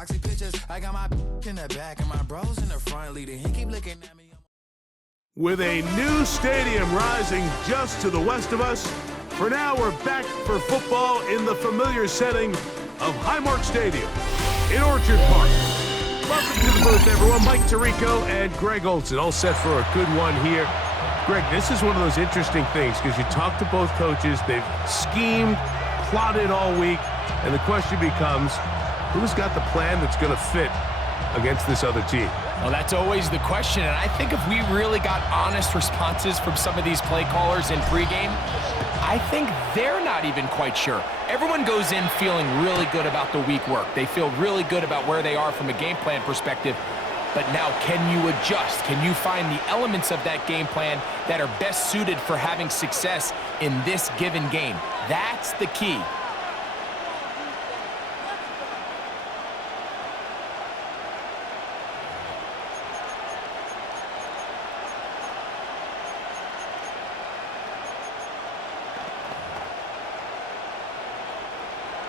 paparazzi pictures. I got my in the back and my bros in the front leading. He keep looking at me. With a new stadium rising just to the west of us, for now we're back for football in the familiar setting of Highmark Stadium in Orchard Park. Welcome to the booth, everyone. Mike Tirico and Greg Olson, all set for a good one here. Greg, this is one of those interesting things because you talk to both coaches. They've schemed, plotted all week, and the question becomes, who's got the plan that's going to fit against this other team? Well, that's always the question, and I think if we really got honest responses from some of these play callers in pregame, I think they're not even quite sure. Everyone goes in feeling really good about the week work. They feel really good about where they are from a game plan perspective. But now, can you adjust? Can you find the elements of that game plan that are best suited for having success in this given game? That's the key.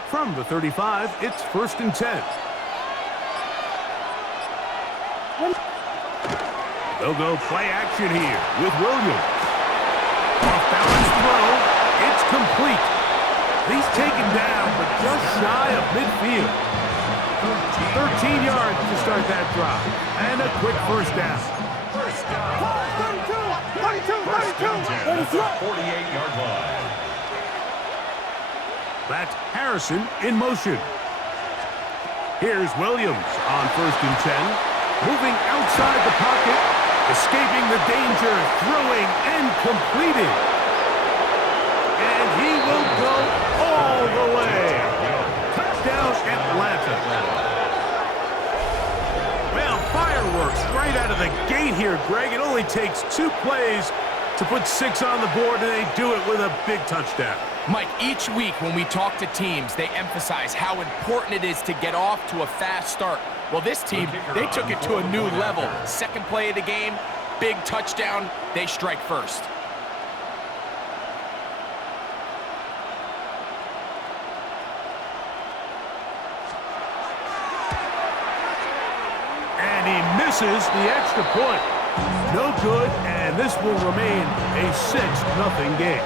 From the 35, it's 1st and 10. They'll go play action here with Williams. Off-balance throw. It's complete. He's taken down, but just shy of midfield. 13 yards to start that drive. And a quick first down. First down. 48-yard line. That's Harrison in motion. Here's Williams on 1st and 10. Moving outside the pocket, escaping the danger, throwing and completing. And he will go all the way. Touchdown, Atlanta. Well, fireworks right out of the gate here, Greg. It only takes 2 plays to put 6 on the board, and they do it with a big touchdown. Mike, each week when we talk to teams, they emphasize how important it is to get off to a fast start. Well, this team, they took it to a new level. Second play of the game, big touchdown, they strike first. And he misses the extra point. No good, and this will remain a 6-0 game.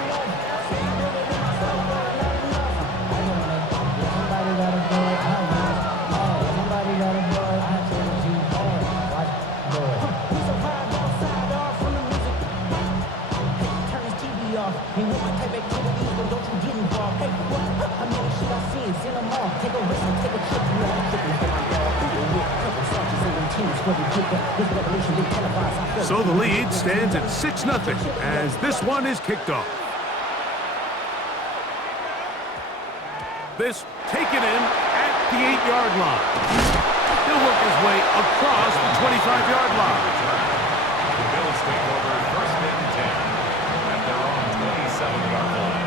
So the lead stands at 6-0 as this one is kicked off. This taken in at the 8-yard line. He'll work his way across the 25-yard line. The Bills take over 1st and 10 at their own 27-yard line.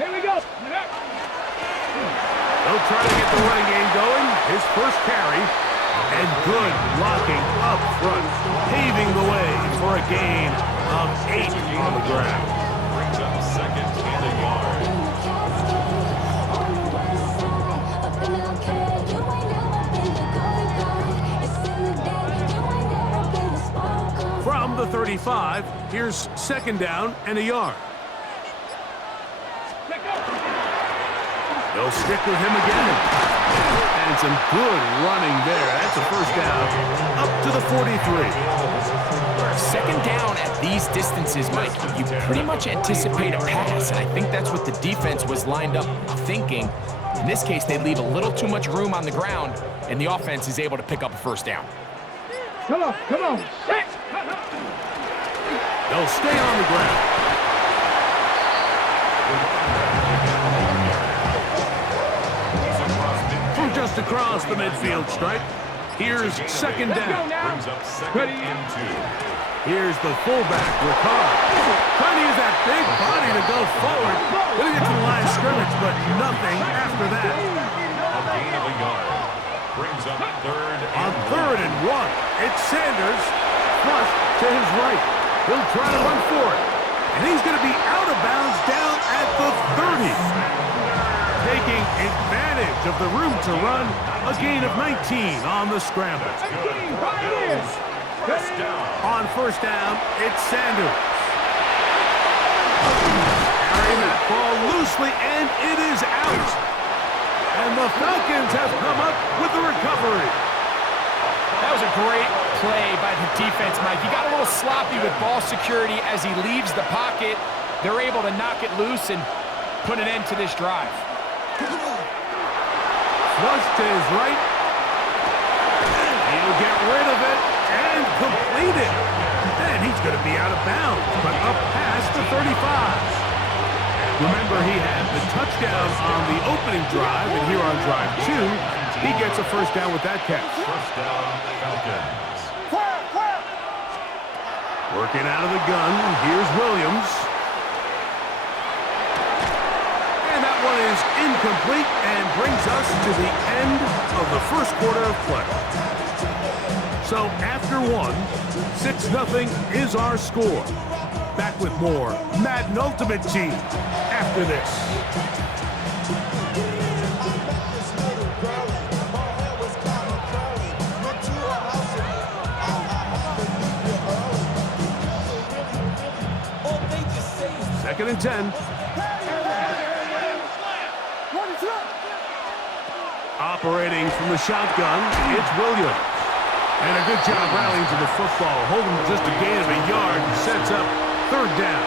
Here we go. They'll try to get the running game going. His first carry. And good blocking up front, paving the way for a gain of 8 on the ground. Brings up 2nd and a yard. From the 35, here's 2nd down and a yard. They'll stick with him again. And some good running there. That's a first down up to the 43. 2nd down at these distances, Mike, you pretty much anticipate a pass, and I think that's what the defense was lined up thinking. In this case, they leave a little too much room on the ground, and the offense is able to pick up a first down. Come on, come on. They'll stay on the ground. From just across the midfield stripe, here's 2nd down. Brings up 2nd and 2. Here's the fullback, Ricard. Trying to use that big body to go forward. Gonna get to the line of scrimmage, but nothing after that. A gain of a yard. Brings up 3rd and On 3rd and 1, it's Sanders flush to his right. He'll try to run for it. And he's going to be out of bounds down at the 30. Taking advantage of the room to run, a gain of 19 on the scramble. On first down, it's Sanders. Carrying that ball loosely, and it is out. And the Falcons have come up with the recovery. That was a great play by the defense, Mike. He got a little sloppy with ball security as he leaves the pocket. They're able to knock it loose and put an end to this drive. Flush to his right. He'll get rid of it and complete it. And he's going to be out of bounds, but up past the 35. Remember, he had the touchdown on the opening drive, and here on drive 2, he gets a first down with that catch. First down, Falcons. Working out of the gun, here's Williams. And that one is incomplete and brings us to the end of the first quarter of play. So after one, 6-0 is our score. Back with more Madden Ultimate Team after this. Second and 10. Operating from the shotgun, it's Williams. And a good job rallying to the football. Holding just a gain of a yard and sets up third down.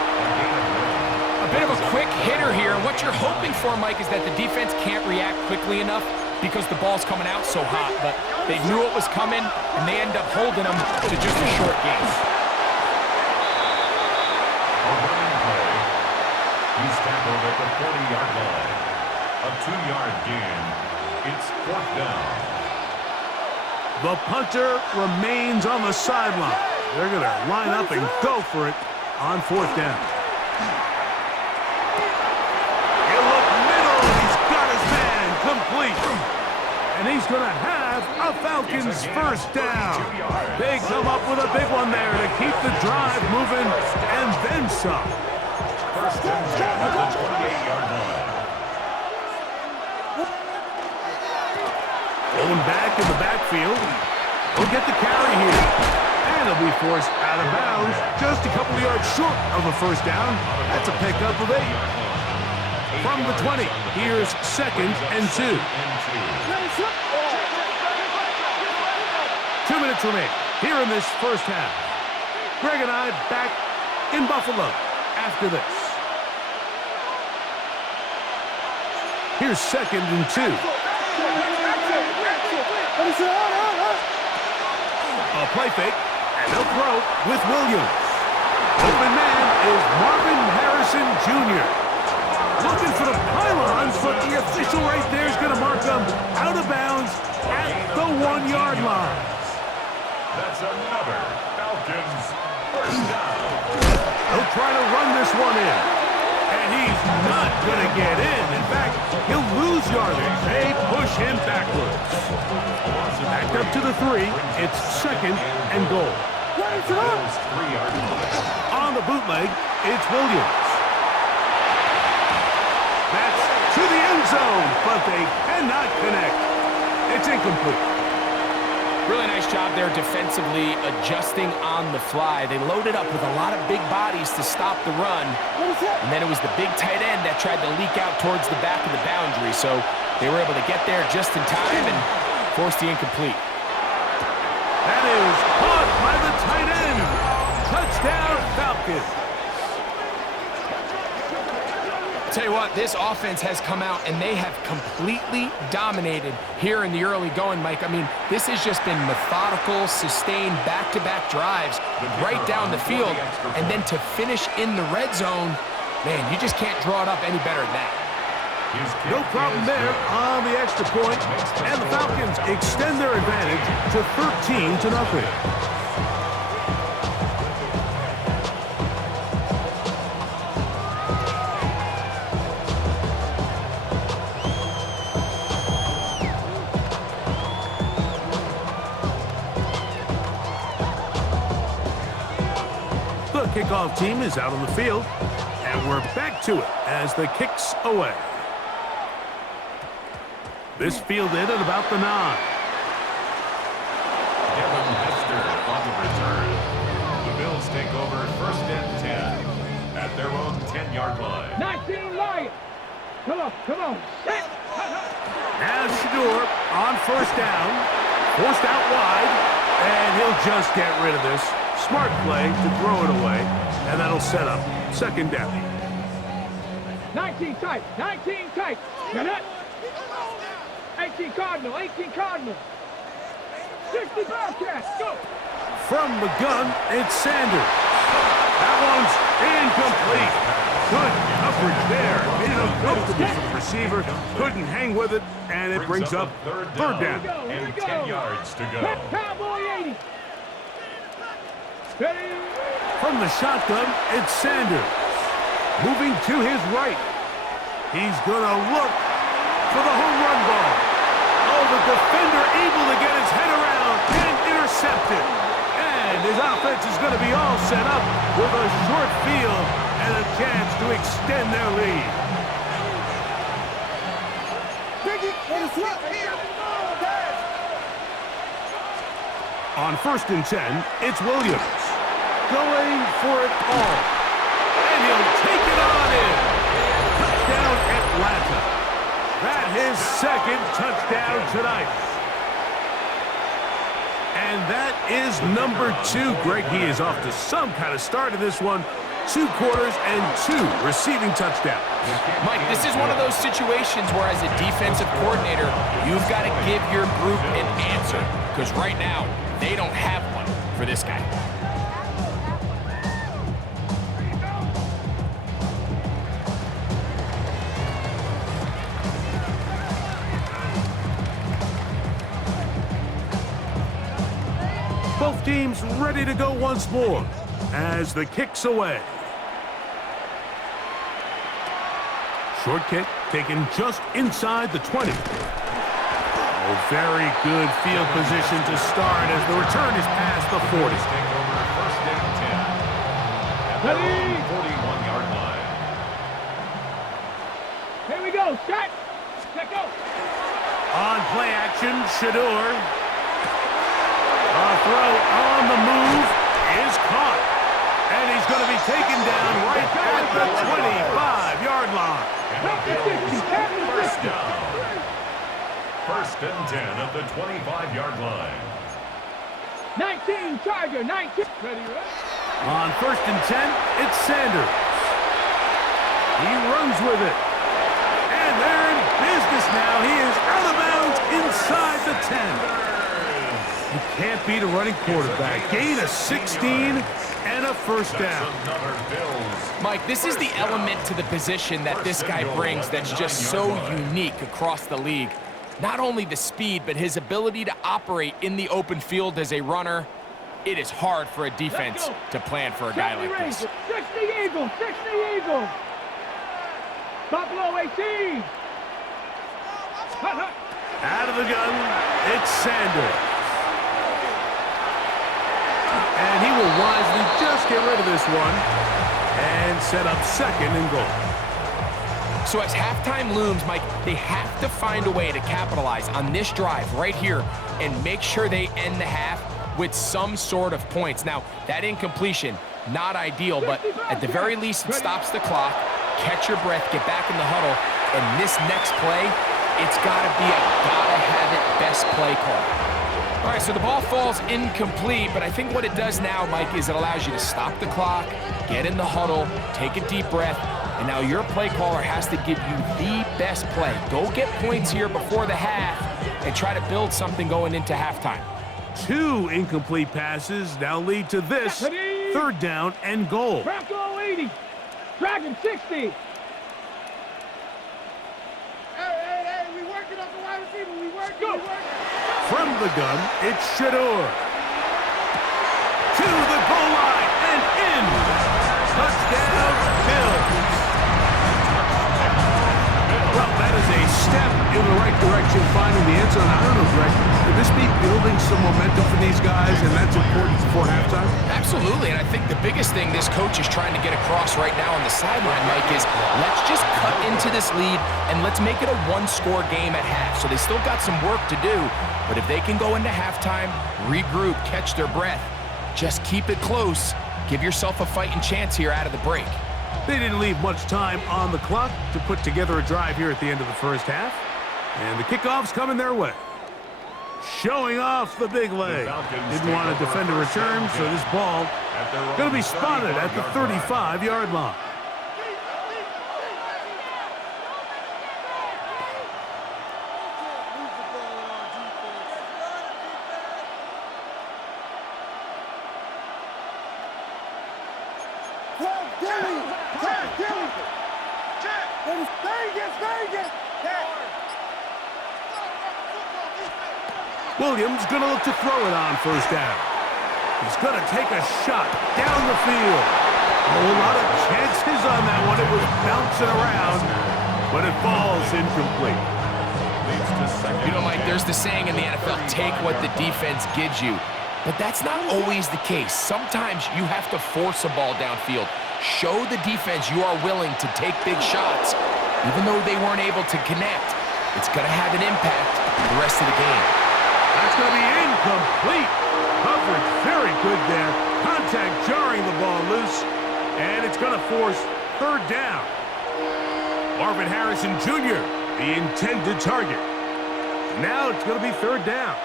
A bit of a quick hitter here. What you're hoping for, Mike, is that the defense can't react quickly enough because the ball's coming out so hot. But they knew it was coming, and they end up holding them to just a short gain. He's tackled at the 40-yard line. A 2-yard gain. It's fourth down. The punter remains on the sideline. They're going to line up and go for it on fourth down. He'll look middle. He's got his man complete. And he's going to have a Falcons first down. They come up with a big one there to keep the drive moving and then some. First and 10 at the 28-yard line. Going back in the backfield. He'll get the carry here. And he'll be forced out of bounds. Just a couple of yards short of a first down. That's a pickup of 8. From the 20, here's second and 2. 2 minutes remain here in this first half. Greg and I back in Buffalo after this. Here's second and 2. A play fake, and they'll throw with Williams. Open man is Marvin Harrison Jr. Looking for the pylons, but the official right there is going to mark them out of bounds at the 1-yard line. That's another Falcons first down. He'll try to run this one in. And he's not going to get in. In fact, he'll lose yardage. They push him backwards. Backed up to the 3. It's second and goal. On the bootleg, it's Williams. That's to the end zone, but they cannot connect. It's incomplete. Really nice job there defensively, adjusting on the fly. They loaded up with a lot of big bodies to stop the run. And then it was the big tight end that tried to leak out towards the back of the boundary. So they were able to get there just in time and force the incomplete. That is caught by the tight end. Touchdown, Falcons. Tell you what, this offense has come out and they have completely dominated here in the early going, Mike. I mean, this has just been methodical, sustained, back-to-back drives right down the field. And then to finish in the red zone, man, you just can't draw it up any better than that. No problem there on the extra point, and the Falcons extend their advantage to 13-0. The kickoff team is out on the field, and we're back to it as the kick's away. This fielded at about the 9. On the return. The Bills take over 1st and 10 at their own 10-yard line. 19 Lions. Come on, come on. Set. Now Shador on 1st down, forced out wide, and he'll just get rid of this. Smart play to throw it away, and that'll set up 2nd down. 19 tight, 19 tight. Get it. 18 Cardinal, 18 Cardinal. 60 Bearcats, go. From the gun, it's Sanders. That one's incomplete. Good coverage there. Made it uncomfortable for the receiver. Couldn't hang with it, and it brings up 3rd down. And 10 yards to go. Cowboy 80. Ready. From the shotgun, it's Sanders. Moving to his right. He's going to look for the home run ball. Oh, the defender able to get his head around and intercepted. And his offense is going to be all set up with a short field and a chance to extend their lead. On 1st and 10, it's Williams. Going for it all. And he'll take it on in. Touchdown, Atlanta. That his 2nd touchdown tonight. And that is number 2. Greg, he is off to some kind of start in this one. 2 quarters and 2 receiving touchdowns. Mike, this is one of those situations where as a defensive coordinator, you've got to give your group an answer. Because right now, they don't have one for this guy. Both teams ready to go once more as the kick's away. Short kick taken just inside the 20. Oh, very good field position to start as the return is past the 40. Take over 1st and 10 at the 41-yard line. Here we go. Set. Let go. On play action, Shador. A throw on the move is caught. And he's going to be taken down right at the 25-yard line. First down. 1st and 10 at the 25-yard line. 19 Tiger, 19. Ready, right? On 1st and 10, it's Sanders. He runs with it. And they're in business now. He is out of bounds inside the 10. You can't beat a running quarterback. Gain of 16 and a 1st down. Mike, this is the element to the position that this guy brings that's just so unique across the league. Not only the speed, but his ability to operate in the open field as a runner. It is hard for a defense to plan for a guy like this. 60 Eagles, 60 Eagles. Buffalo 18. Out of the gun, it's Sanders. And he will wisely just get rid of this one and set up 2nd and goal. So as halftime looms, Mike, they have to find a way to capitalize on this drive right here and make sure they end the half with some sort of points. Now, that incompletion, not ideal, but at the very least, it stops the clock. Catch your breath, get back in the huddle, and this next play, it's got to be a gotta-have-it best play call. All right, so the ball falls incomplete, but I think what it does now, Mike, is it allows you to stop the clock, get in the huddle, take a deep breath, and now your play caller has to give you the best play. Go get points here before the half and try to build something going into halftime. 2 incomplete passes now lead to this 3rd down and goal. Bronco 80. Dragon 60. Hey, we working up the wide receiver. We working. From the gun, it's Shador. To the goal line and in. Touchdown, Bills. Well, that is a step in the right direction, finding the end zone. I don't know, Greg. Could this be building some momentum for these guys, and that's important before halftime? Absolutely, and I think the biggest thing this coach is trying to get across right now on the sideline, Mike, is let's just cut into this lead and let's make it a one-score game at half. So they still got some work to do, but if they can go into halftime, regroup, catch their breath, just keep it close, give yourself a fighting chance here out of the break. They didn't leave much time on the clock to put together a drive here at the end of the first half. And the kickoff's coming their way. Showing off the big leg. Didn't want to defend a return, so this ball going to be spotted at the 35-yard line. Williams going to look to throw it on first down. He's going to take a shot down the field. A whole lot of chances on that one. It was bouncing around, but it falls incomplete. You know, Mike, there's the saying in the NFL, take what the defense gives you. But that's not always the case. Sometimes you have to force a ball downfield. Show the defense you are willing to take big shots. Even though they weren't able to connect, it's going to have an impact the rest of the game. That's going to be incomplete. Coverage very good there. Contact jarring the ball loose, and it's going to force third down. Marvin Harrison Jr., the intended target. Now it's going to be third down.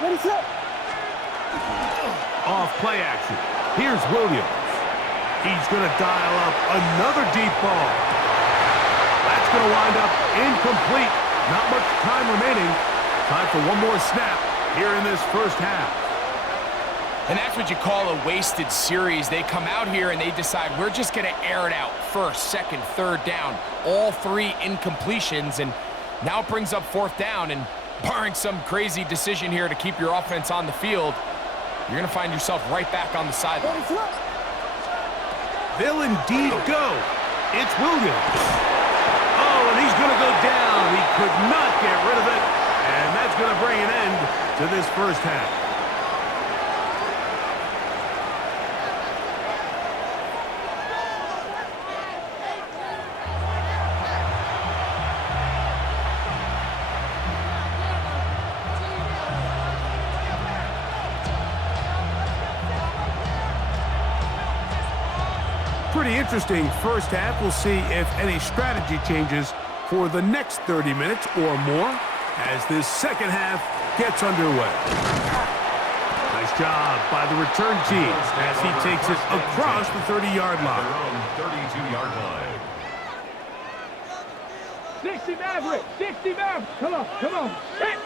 Ready, set. Off play action. Here's Williams. He's going to dial up another deep ball. That's going to wind up incomplete. Not much time remaining. Time for one more snap here in this first half. And that's what you call a wasted series. They come out here and they decide we're just going to air it out. First, second, third down. All three incompletions, and now it brings up fourth down. And barring some crazy decision here to keep your offense on the field, you're going to find yourself right back on the sideline. They'll indeed go. It's Williams. Oh, and he's going to go down. He could not get rid of it, and that's going to bring an end to this first half. Pretty interesting first half. We'll see if any strategy changes for the next 30 minutes or more as this second half gets underway. Nice job by the return team as he takes it across the 30-yard line. 32-yard line. 60 Maverick, 60 Maverick. Come on, come on. Hit.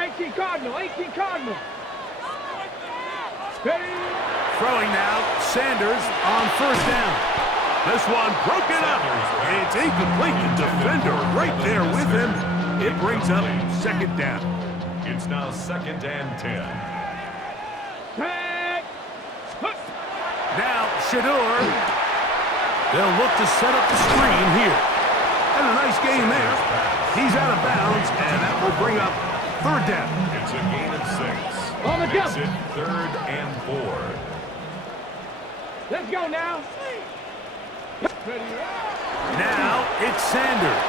18 Cardinal, 18 Cardinal. Ready. Throwing now, Sanders on first down. This one broken up. It's incomplete. The defender right there with him. It brings up second down. It's now 2nd and 10. Now, Shador. They'll look to set up the screen here. And a nice gain there. He's out of bounds, and that will bring up third down. It's a gain of 6. On the Makes jump. it 3rd and 4. Let's go now. Now it's Sanders.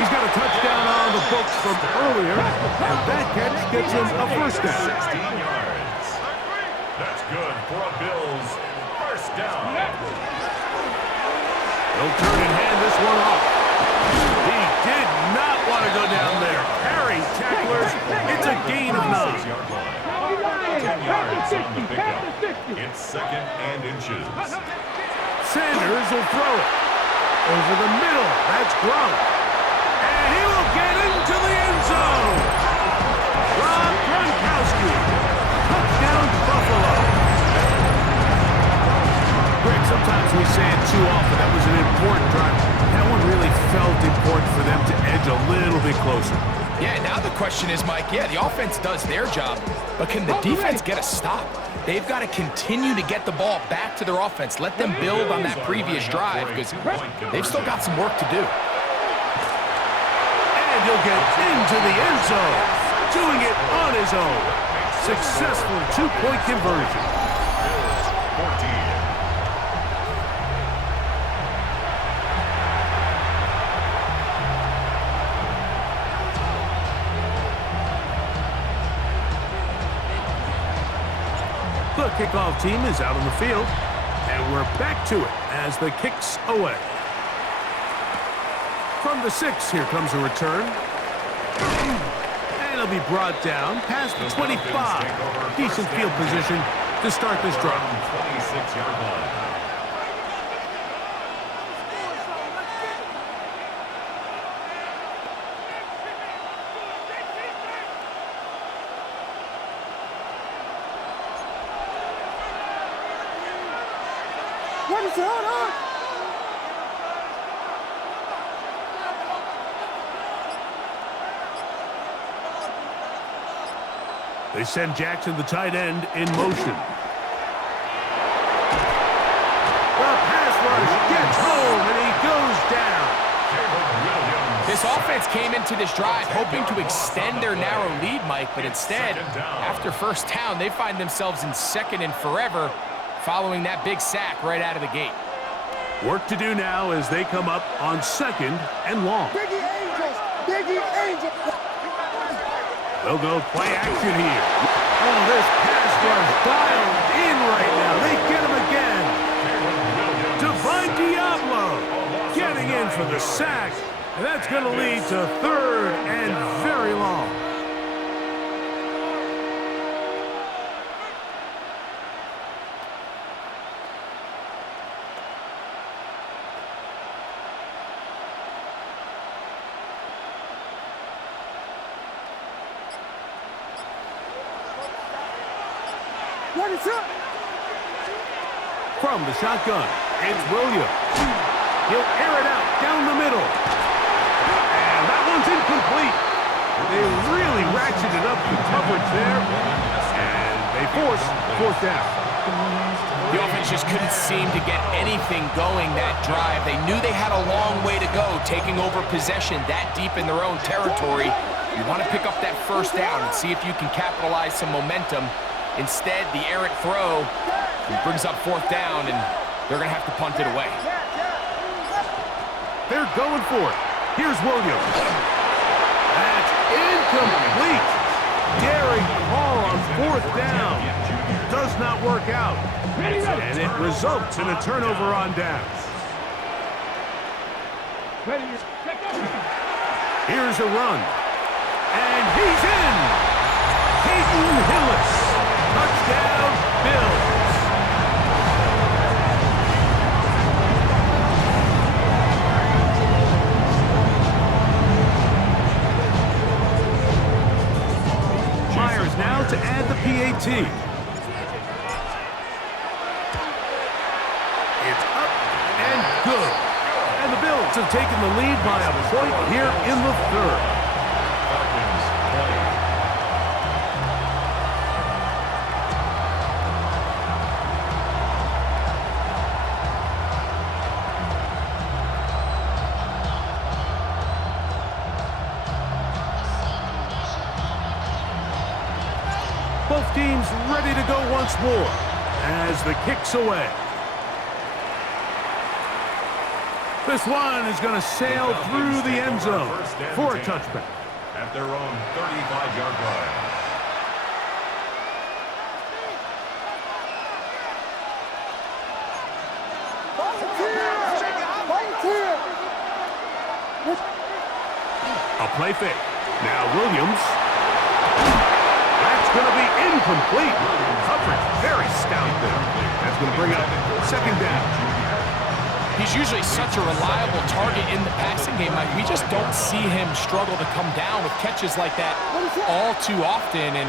He's got a touchdown on the books from earlier, and that catch gets him a first down. 16 yards. That's good for a Bills first down. They'll turn and hand this one off. He did not want to go down there. Harry tacklers. It's a gain of 9. 10 yards on the pickup. It's 2nd and inches. Sanders will throw it. Over the middle. That's Gronk. And he will get into the end zone. Rob Gronkowski. Touchdown, Buffalo. Greg, sometimes we say it too often. That was an important drive. That one really felt important for them to edge a little bit closer. Yeah, now the question is, Mike, yeah, the offense does their job, but can the defense get a stop? They've got to continue to get the ball back to their offense. Let them build on that previous drive because they've still got some work to do. And he'll get into the end zone, doing it on his own. Successful two-point conversion. 14. The kickoff team is out on the field, and we're back to it as the kick's away. From the 6, here comes a return. And it'll be brought down past the 25. Decent field position to start this drive. 26-yard line. What is that, huh? They send Jackson, the tight end, in motion. The pass rush gets home, and he goes down. This offense came into this drive hoping to extend their narrow lead, Mike, but instead, after first down, they find themselves in second and forever following that big sack right out of the gate. Work to do now as they come up on 2nd and long. Biggie Angels! Biggie Angels! They'll go play action here. Oh, this pass rush dialed in right now. They get him again. Divine Diablo getting in for the sack. And that's going to lead to 3rd and very long. What is up? From the shotgun, it's Williams. He'll air it out down the middle. And that one's incomplete. They really ratcheted up the coverage there. And they force 4th down. The offense just couldn't seem to get anything going that drive. They knew they had a long way to go, taking over possession that deep in their own territory. You want to pick up that first down and see if you can capitalize some momentum. Instead, the errant throw brings up 4th down, and they're going to have to punt it away. They're going for it. Here's Williams. That's incomplete. Daring call on 4th down. Does not work out. And it results in a turnover on downs. Here's a run. And he's in. Peyton Hillis. Touchdown, Bills. Myers now to add the PAT. It's up and good. And the Bills have taken the lead by a point here in the 3rd. Both teams ready to go once more as the kick's away. This one is going to sail through the end zone for a touchback. At their own 35-yard line. A play fake. Now Williams. That's going to be incomplete. Coverage very stout there. That's going to bring up 2nd down. He's usually such a reliable target in the passing game. Like, we just don't see him struggle to come down with catches like that all too often. And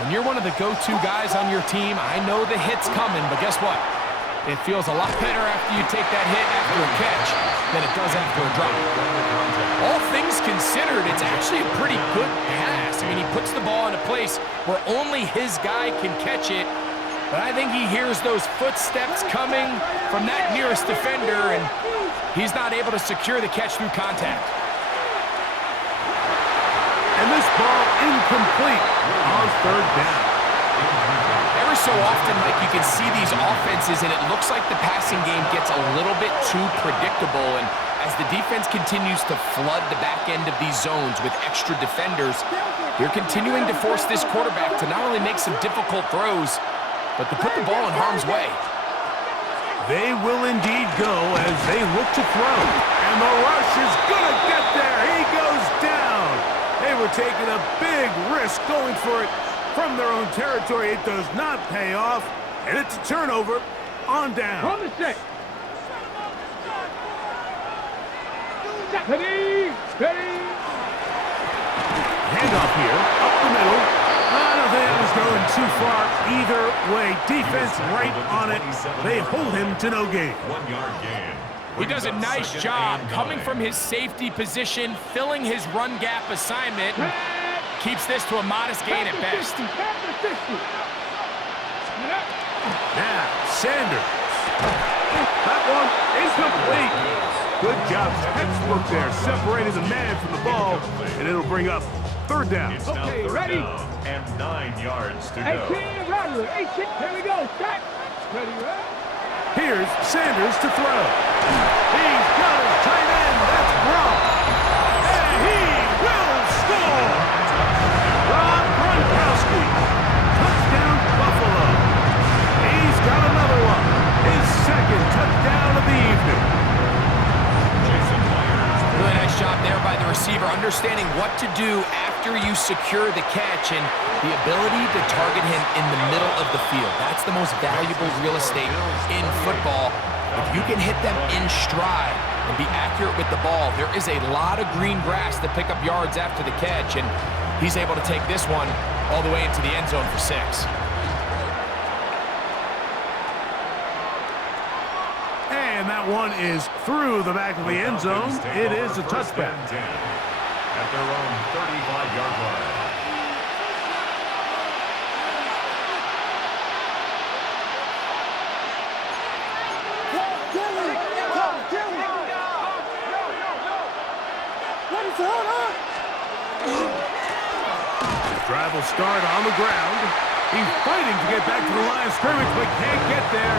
when you're one of the go-to guys on your team, I know the hit's coming, but guess what? It feels a lot better after you take that hit after a catch than it does after a drop. All things considered, it's actually a pretty good pass. I mean, he puts the ball in a place where only his guy can catch it. But I think he hears those footsteps coming from that nearest defender, and he's not able to secure the catch through contact. And this ball incomplete on third down. Every so often, Mike, you can see these offenses, and it looks like the passing game gets a little bit too predictable. And as the defense continues to flood the back end of these zones with extra defenders, they're continuing to force this quarterback to not only make some difficult throws, but to put the ball in harm's way. They will indeed go as they look to throw. And the rush is going to get there. He goes down. They were taking a big risk going for it from their own territory. It does not pay off. And it's a turnover on down. From the set. Ready. Handoff here, up the middle. I don't think that was going too far either way. Defense right on it. They hold him to no gain. 1 yard gain. He does a nice job coming from his safety position, filling his run gap assignment, and keeps this to a modest gain at best. Now, Sanders. That one incomplete. Good job, textbook there, separating the man from the ball, and it'll bring up third down. It's now Okay, third ready? down and 9 yards to 18, go. Rattler, 18. Here we go. Start. Ready, ready. Here's Sanders to throw. He's got his tight end. That's Gronk. And he will score. Rob Gronkowski. Touchdown, Buffalo. He's got another one. His second touchdown of the evening. Really nice job there by the receiver, understanding what to do after you secure the catch and the ability to target him in the middle of the field. That's the most valuable real estate in football. If you can hit them in stride and be accurate with the ball, there is a lot of green grass to pick up yards after the catch, and he's able to take this one all the way into the end zone for 6. And that one is through the back of the end zone. It is a touchback. At their own 35-yard line. Drive will start on the ground. He's fighting to get back to the line of scrimmage, but can't get there.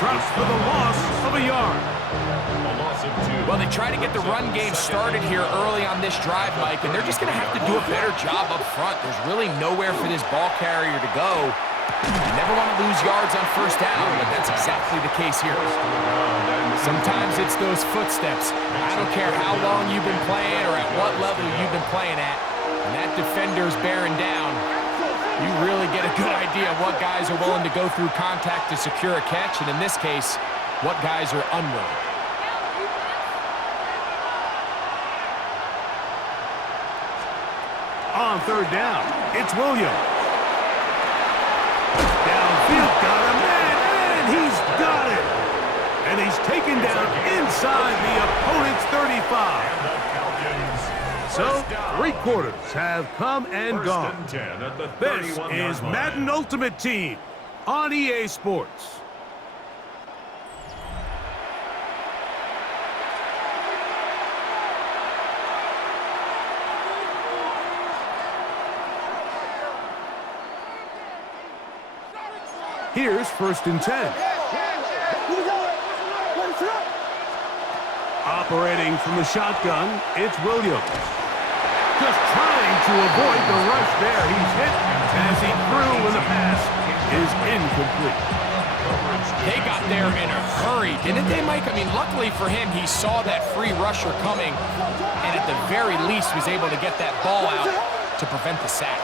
Drops for the loss of a yard. A loss of 2. Well, they try to get the run game started here early on this drive, Mike, and they're just going to have to do a better job up front. There's really nowhere for this ball carrier to go. You never want to lose yards on first down, but that's exactly the case here. Sometimes it's those footsteps. I don't care how long you've been playing or at what level you've been playing at, and that defender's bearing down. You really get a good idea of what guys are willing to go through contact to secure a catch, and in this case, what guys are unwilling. On third down, it's Williams. Downfield, got him, and he's got it. And he's taken down inside the opponent's 35. So, 3 quarters have come and gone. This is Madden Ultimate Team on EA Sports. Here's 1st and 10. Operating from the shotgun, it's Williams. Just trying to avoid the rush there. He's hit as he threw when the pass is incomplete. They got there in a hurry, didn't they, Mike? I mean, luckily for him, he saw that free rusher coming, and at the very least was able to get that ball out to prevent the sack.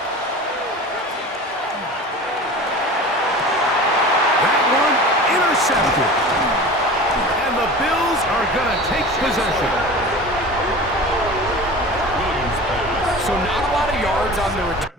That one intercepted. And the Bills are going to take possession. So not a lot of yards on the return.